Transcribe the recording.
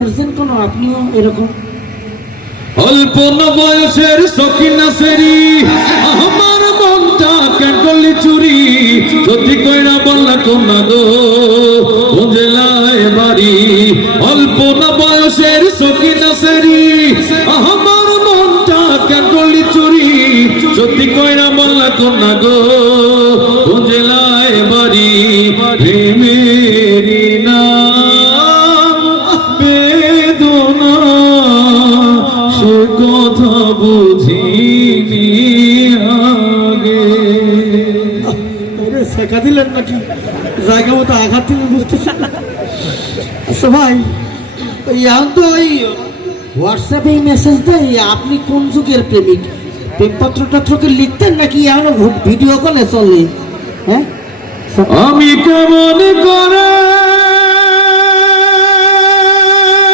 কোন আপনিও এরকম অল্প বয়সের সখিনা সেরি আমার মনটা কেন করলি চুরি যদি কইরা বললা কোনা গো বুঝলায় বাড়ি অল্প বয়সের সখিনা সেরি আমার মনটা কেন করলি চুরি যদি কইরা বললা কোনা গো বুঝলায় বাড়ি প্রেমেরি না কথা বুঝিনি আগে শেখা দিলেন নাকি জায়গা মতো আঘাত দিলেন বুঝতেছেন না। আচ্ছা ভাই এখন তো ওই হোয়াটসঅ্যাপে মেসেজ দেয় আপনি কোন যুগের প্রেমিক প্রেমপত্র টত্রকে লিখতেন নাকি এখন ভিডিও কলে চলে? হ্যাঁ আমি কেমন করে